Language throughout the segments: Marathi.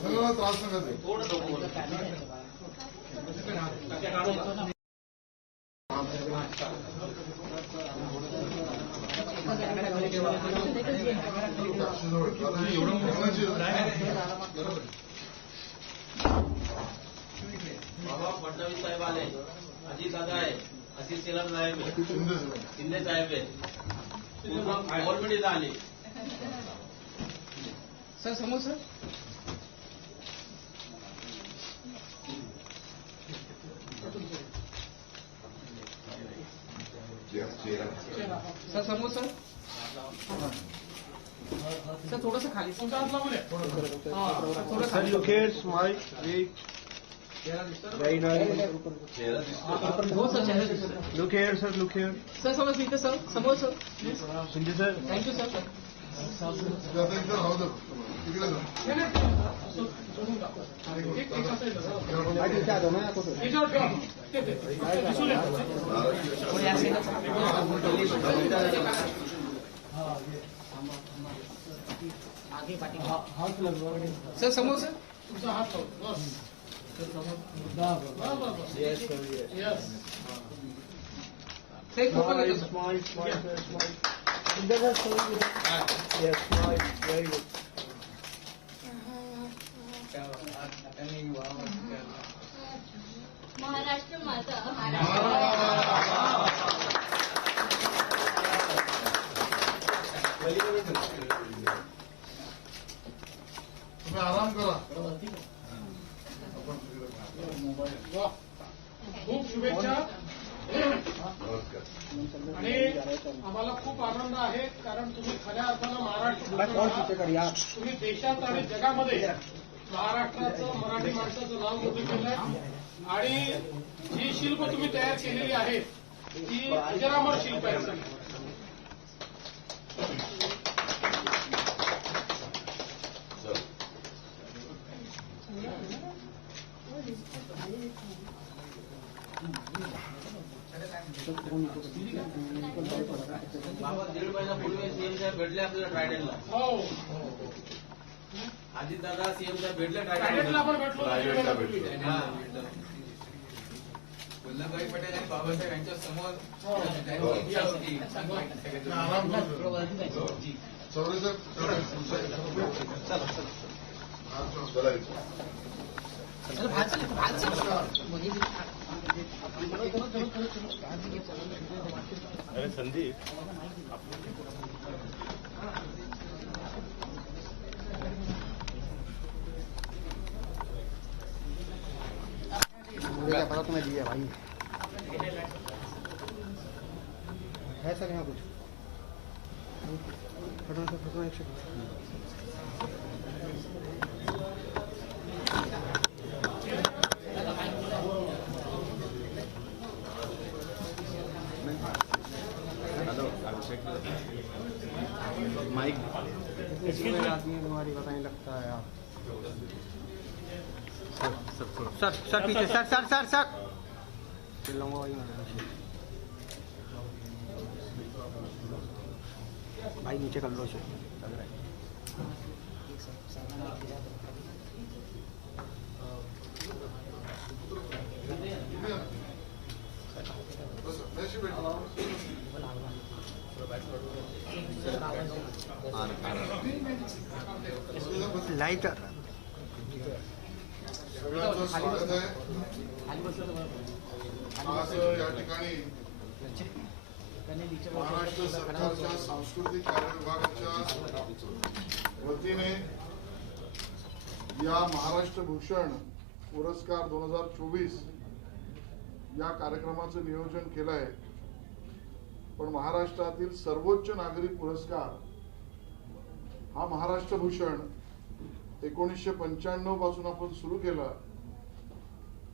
सगळ्यांना त्रास नका दादा आहे असित शेलार साहेब आहे शिंदे साहेब. आहे इथं आली. सर समोर सर. सर समोर सर. सर थोडस खाली. थोडं Very nice. हो सर चेहरा दिसतो Look here, sir, look here. Sir समोर इथे सर समोर sir Sindhu sir. Thank you sir आता इथं राहू दे. तिकडे जा. सर समोर Yes, sir, yes. Yes. Say Smile, smile, smile, smile. Yes, smile, very good. आणि जगामध्ये महाराष्ट्राचं मराठी माणसाचं नाव मोठं केलंय. आणि जी शिल्प तुम्ही तयार केलेली आहेत ती अजरामर शिल्प सगळी. बाबा दीड महिन्यापूर्वी सीएम साहेब भेटले आपल्याला ट्रायडलला हो. अजित दादा सीएम साहेब भेटले. हा. वल्लभभाई पटेल आणि बाबासाहेब यांच्या समोर हो. त्यांची दिया भाई। है सर यहाँ कुछ? फटना सर फटना एक सेकंड माइक आदमी हमारी पता नहीं लगता है यार। सर सर पीछे सर सर सर सर चिल्लाऊँगा वही मैं भाई नीचे कर लो इसे लग रहा है बस, अशी भेट. लाइटर सगळ्यांचं स्वागत आहे आज या ठिकाणी महाराष्ट्र सरकारच्या सांस्कृतिक कार्य विभागाच्या वतीने या महाराष्ट्र भूषण पुरस्कार दोन हजार चोवीस या कार्यक्रमाचं नियोजन केलं आहे पण महाराष्ट्रातील सर्वोच्च नागरी पुरस्कार हा महाराष्ट्र भूषण एकोणीसशे पंच्याण्णवपासून आपण सुरू केलं.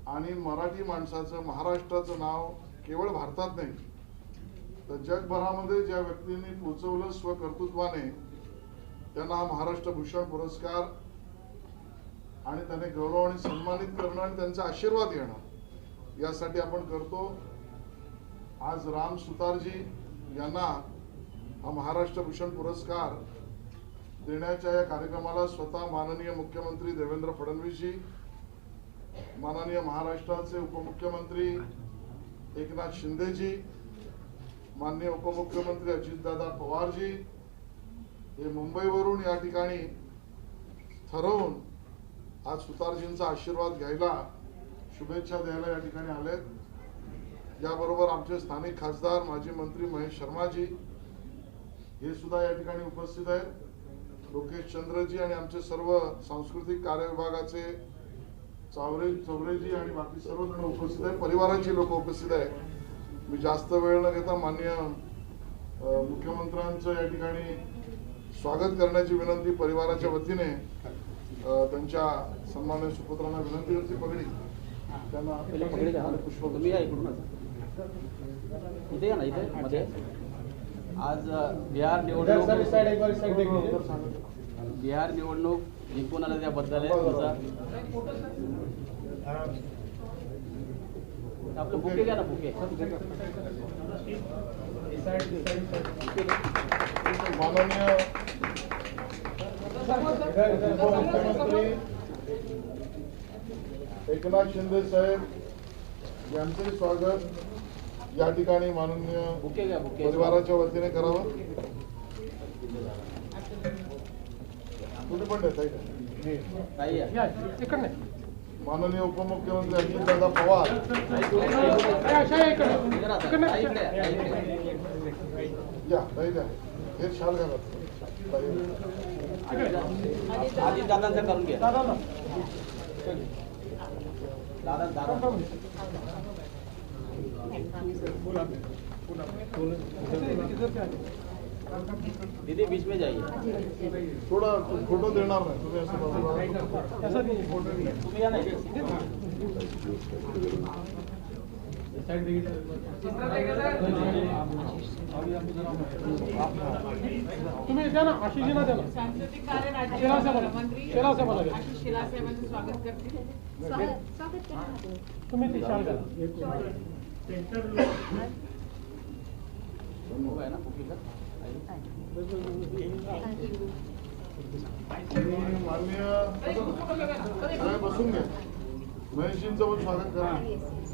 आणि मराठी माणसाचं महाराष्ट्राचं नाव केवळ भारतात नाही तर जगभरामध्ये ज्या व्यक्तींनी पोचवलं स्वकर्तृत्वाने त्यांना हा महाराष्ट्र भूषण पुरस्कार आणि त्याने गौरव आणि सन्मानित करणं आणि त्यांचा आशीर्वाद घेणं. यासाठी आपण करतो. आज राम सुतारजी यांना हा महाराष्ट्र भूषण पुरस्कार देण्याच्या या कार्यक्रमाला स्वतः माननीय मुख्यमंत्री देवेंद्र फडणवीसजी माननीय महाराष्ट्राचे उपमुख्यमंत्री एकनाथ शिंदेजी माननीय उपमुख्यमंत्री अजितदादा पवारजी हे मुंबईवरून या ठिकाणी ठरवून आज सुतारजींचा आशीर्वाद घ्यायला शुभेच्छा द्यायला या ठिकाणी आलेत. याबरोबर आमचे स्थानिक खासदार माजी मंत्री महेश शर्माजी हे सुद्धा या ठिकाणी उपस्थित आहेत. लोकेश चंद्रजी आणि आमचे सर्व सांस्कृतिक कार्य विभागाचे चावरे चौरेजी आणि बाकी सर्वजण उपस्थित आहेत. परिवाराची लोक उपस्थित आहेत. मी जास्त वेळ न घेता मान्य मुख्यमंत्र्यांचं या ठिकाणी स्वागत करण्याची विनंती परिवाराच्या वतीने त्यांच्या सन्मान्य सुपुत्रांना विनंती करते पगडी. त्यांना पुष्प तुम्ही या इकडूनच. इथे या ना इथे? मध्ये? आज बिहार निवडणूक बिहार निवडणूक जिंकून आल्या त्याबद्दल आहे तुमचा. आपलं बुके घ्या ना बुके. माननीय उपमुख्यमंत्री एकनाथ शिंदे साहेब यांचे स्वागत या ठिकाणी माननीय परिवाराच्या वतीने करावं. कुठे पण देता माननीय उपमुख्यमंत्री अजितदादा पवार. या, ताई द्या. हे शाल घालत आधी दादांचं करून घ्या. दादा दादा दादा बीच में जाइए. थोडा फोटो देणार नाही तुम्ही असं या इथे. तुम्ही द्या ना आशिषीना द्या ना. सांस्कृतिक कार्य राज्य शिला साहेबाला. मंत्री शिला साहेबाला द्या. आशिष शिला साहेबांचं स्वागत करते तुम्ही ती शाल घाला हो आहे ना बुके का माननीय साहेब घ्या महेशजींचं पण स्वागत करा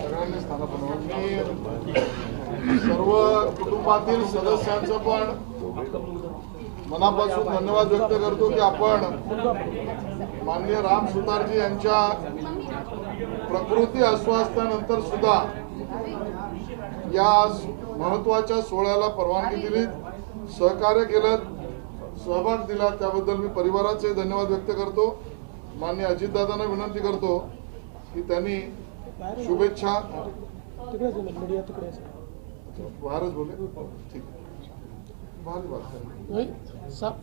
सगळ्यांनी स्थानापन्न मी सर्व कुटुंबातील सदस्यांचं पण मनापासून धन्यवाद व्यक्त करतो की आपण माननीय राम सुतारजी यांच्या प्रकृती अस्वास्थ्यानंतर सुद्धा या महत्त्वाच्या सोहळ्याला परवानगी दिली सहकार्य केलं सहभाग दिला. त्याबद्दल मी परिवाराचे धन्यवाद व्यक्त करतो. मान्य अजितदादांना विनंती करतो की त्यांनी शुभेच्छा. बाहेरच बोले ठीक आहे. बात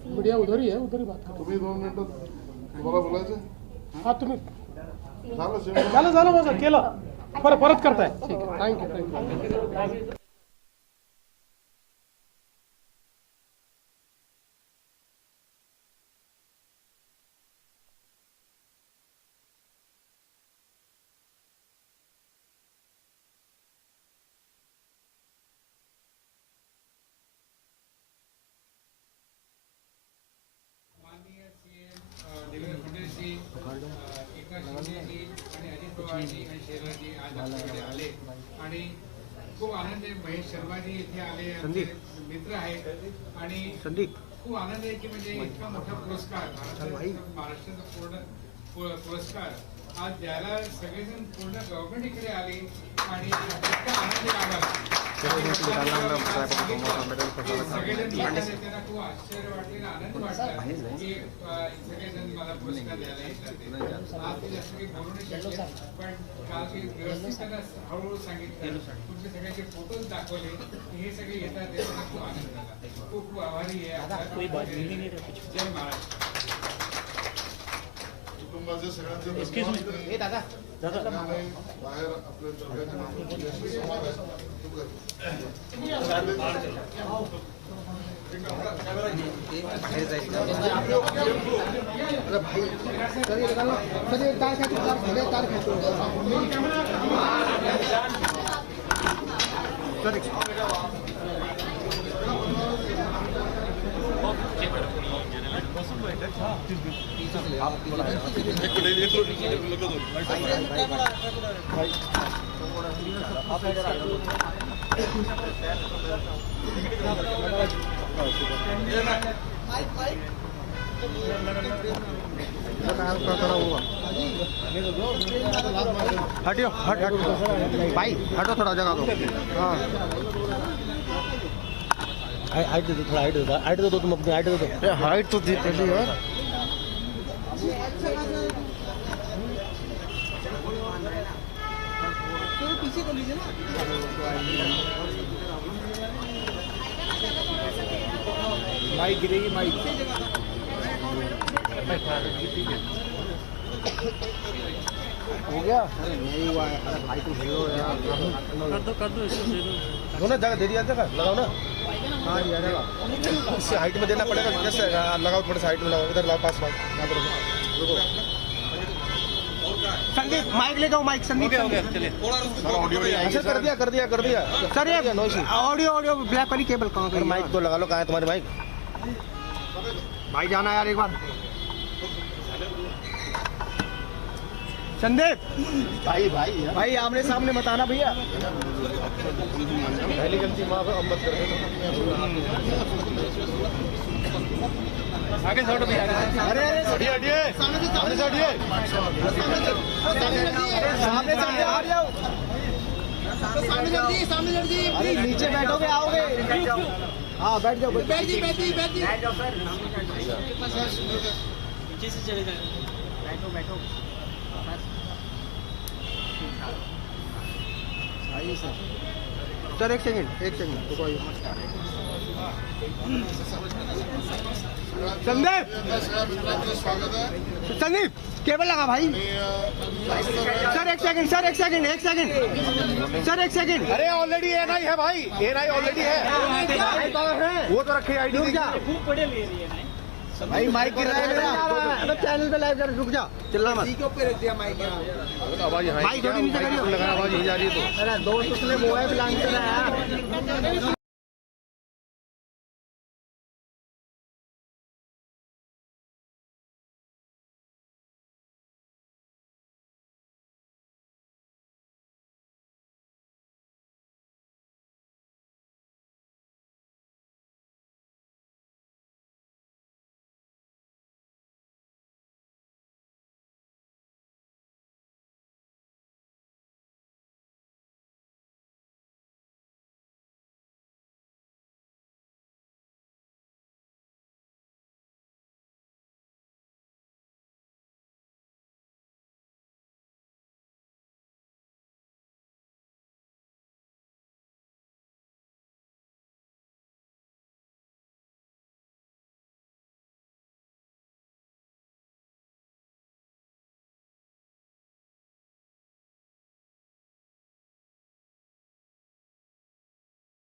मीडिया उधर ही है उधर ही बात करो तुम्ही दोन मिनिटं तुम्हाला बोलायचं हा तुम्ही. झालं? झालं झालं माझं केलं. परत परत करताय. ठीक आहे थँक्यू थँक्यू आमचे मित्र आहेत. आणि खूप आनंद आहे की म्हणजे इतका मोठा पुरस्कार महाराष्ट्राचा पूर्ण पुरस्कार. आज द्यायला सगळेजण पूर्ण गव्हर्नमेंट इकडे आले आणि त्यांना खूप आश्चर्य वाटले आनंद वाटला की अ, सगळेजण मला पुरस्कार द्यायला येतात. ते. आज ते जास्त काही बोलू नाही शकले. पण काल ते व्यवस्थित त्यांना हळूहळू सांगितलं. तुमचे सगळ्याचे फोटोज दाखवले हे सगळे येतात खूप आनंद झाला. खूप खूप आभारी आहे. आपला. जय महाराष्ट्र कुटुंबाचे सगळ्यांचे. हे दादा. बाहेर आपल्या जगाच्या नावामध्ये समाज आहे. तू कर. सर ये निकालो सर ये तार खींचो तार भले तार खींचो सर हटियो हट। हट भाई हटो थोड़ा जगह को हाँ। हाइट दे दो थोड़ा हाइट दे दो हाइट दे दो तुम अपनी हाइट दे दो हाइट तो दी पहले यार माइक गिरेगी माइक हो गया अरे नहीं हुआ है अरे भाई तुम हीरो है यार कर दो कर दो इसको दे दो दोनों जगह दे दिया जगह लगाओ ना हाँ दिया जगह इससे हाइट में देना पड़ेगा जैसे हाँ, लगाओ थोड़े सा हाइट में लगाओ इधर लाओ पास पास यहाँ पर संदीप माइक ले जाओ माइक संदीप। हो गया चलिए। अच्छा कर दिया कर दिया कर दिया। सर ये ऑडियो ऑडियो ब्लैक वाली केबल कहाँ पर माइक तो लगा लो कहाँ है तुम्हारे माइक भाई जाना यार एक बार। संदीप। भाई भाई यार। भाई आमने सामने बताना भैया। पहली गलती माँ अब मत आगे छोड़ भैया अरे अरे हटिए हटिए। सामने से हटिए। सामने से आ जाओ। सामने जल्दी सामने जल्दी अरे नीचे बैठोगे आओगे। हाँ बैठ जाओ बैठ जी बैठ जी बैठ जी। बैठ जाओ सर। नीचे से। चले जाए बैठो बैठो। आइए सर। सर एक सेकंड एक सेकंड रुको संदीप! स्वागत आहे संदीप केबल लगा भाई। सर एक सेकंड सर एक सेकंड एक सेकंड। सर एक सेकंड। अरे ऑलरेडी एन आई है भाई। एन आई ऑलरेडी है। वो तो रखी आईडी जा। भाई माइक गिर रहा है मेरा। अबे चैनल पे लाइव रुक जा। चिल्ला मत। के ऊपर रख दिया माइक आवाज़ माइक थोड़ी नीचे करियो लगा आवाज़ ही जा रही है तो। अरे दोस्त उसने वो है लाइन कर रहा है।